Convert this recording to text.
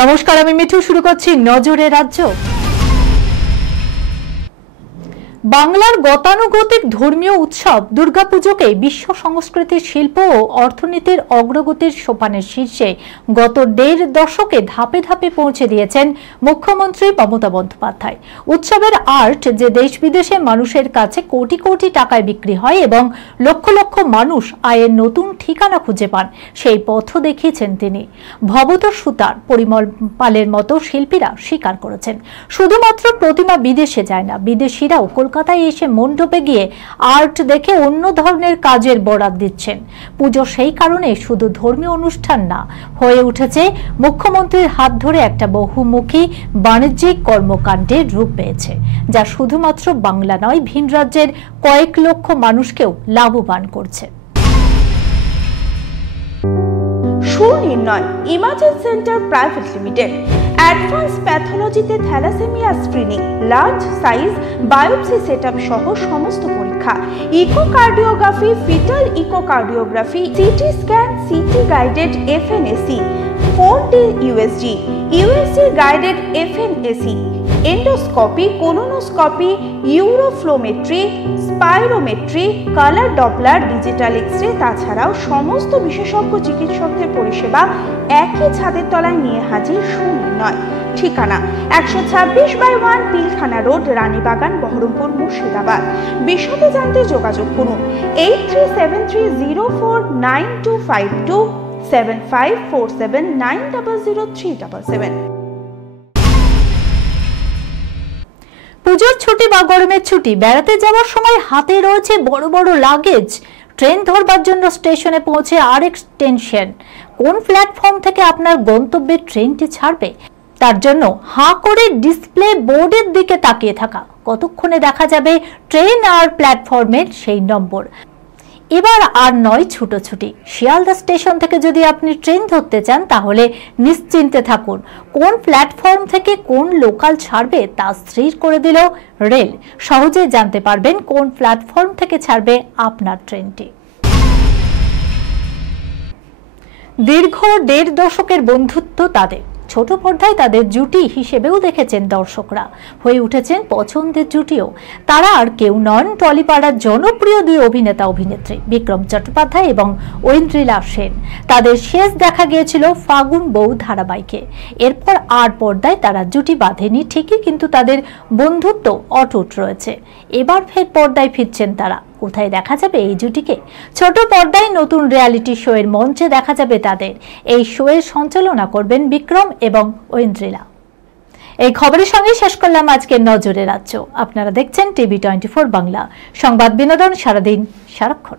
নমস্কার, আমি মিঠু। শুরু করছি নজরে রাজ্য। বাংলার গতানুগতিক ধর্মীয় উৎসব দুর্গাপুজোকে বিশ্ব সংস্কৃতির শিল্প ও অর্থনীতির অগ্রগতির সোপানের শীর্ষে গত ১.৫ দশকে ধাপে ধাপে পৌঁছে দিয়েছেন মুখ্যমন্ত্রী মমতা বন্দ্যোপাধ্যায়। উৎসবের আর্ট যে দেশ বিদেশে মানুষের কাছে কোটি কোটি টাকায় বিক্রি হয় এবং লক্ষ লক্ষ মানুষ আয়ের নতুন ঠিকানা খুঁজে পান, সেই পথ দেখিয়েছেন তিনি। ভবতোষ সুতার, পরিমল পালের মতো শিল্পীরা স্বীকার করেছেন, শুধুমাত্র প্রতিমা বিদেশে যায় না, বিদেশিরাও কলকাতায় এসে মণ্ডপে গিয়ে আর্ট দেখে অন্য ধরনের কাজের বরাত দিচ্ছেন। পুজো সেই কারণে শুধু ধর্মীয় অনুষ্ঠান না, হয়ে উঠেছে মুখ্যমন্ত্রীর হাত ধরে একটা বহুমুখী বাণিজ্যিক কর্মকাণ্ডের রূপ পেয়েছে, যা শুধুমাত্র বাংলা নয়, ভিন রাজ্যের কয়েক লক্ষ মানুষকেও লাভবান করছে। Sunirnoy imaging centre private limited advance প্যাথোলজিতে thalassaemia screening, large size biopsy setup সহ সমস্ত পরীক্ষা, echocardiography, fetal echocardiography, CT scan, CT guided FNAC, 4D USG, USG guided FNAC, endoscopy, colonoscopy, uroflowmetry, spirometry, colour Doppler, digital X-ray, তাছাড়াও সমস্ত বিশেষজ্ঞ চিকিৎসকদের পরিষেবা একই ছাদের তলায় নিয়ে হাজির সুনির্ণয়। ঠিকানা 126/1 পিলখানা রোড, রানীবাগান, বহরমপুর, মুর্শিদাবাদ। বিশদে জানতে যোগাযোগ করুন 8373049252 7547900377। পুজোর ছুটি বা গরমের ছুটি, বেড়াতে যাওয়ার সময় হাতে রয়েছে বড় বড় লাগেজ। ট্রেন ধরবার জন্য স্টেশনে পৌঁছে আরেক টেনশন, কোন প্ল্যাটফর্ম থেকে আপনার গন্তব্যের ট্রেনটি ছাড়বে। তার জন্য হাঁ করে ডিসপ্লে বোর্ডের দিকে তাকিয়ে থাকা, কতক্ষণে দেখা যাবে ট্রেন আর প্ল্যাটফর্মের সেই নম্বর। এবার আর নয় ছুটোছুটি। শিয়ালদা স্টেশন থেকে যদি আপনি ট্রেন ধরতে চান, তাহলে নিশ্চিন্তে থাকুন, কোন প্ল্যাটফর্ম থেকে কোন লোকাল ছাড়বে তা স্থির করে দিল রেল। সহজে জানতে পারবেন কোন প্ল্যাটফর্ম থেকে ছাড়বে আপনার ট্রেনটি। দীর্ঘ ১.৫ দশকের বন্ধুত্ব তাদের, ছোট পর্দায় তাদের জুটি হিসেবেও দেখেছেন দর্শকরা, হয়ে উঠেছেন পছন্দের জুটিও। তারা আর কেউ নন, টলিপাড়ার জনপ্রিয় দুই অভিনেতা অভিনেত্রী বিক্রম চট্টোপাধ্যায় এবং ঐন্দ্রিলা সেন। তাদের শেষ দেখা গিয়েছিল ফাগুন বউ ধারাবাহিকে। এরপর আর পর্দায় তারা জুটি বাঁধেনি ঠিকই, কিন্তু তাদের বন্ধুত্ব অটুট রয়েছে। এবার ফের পর্দায় ফিরছেন তারা। কোথায় দেখা যাবে এই জুটিকে? ছোট পর্দায় নতুন রিয়ালিটি শো এর মঞ্চে দেখা যাবে তাদের। এই শো এর সঞ্চালনা করবেন বিক্রম এবং ঐন্দ্রিলা। এই খবরের সঙ্গে শেষ করলাম আজকের নজরে রাজ্য। আপনারা দেখছেন টিভি 24 বাংলা, সংবাদ বিনোদন সারাদিন সারাক্ষণ।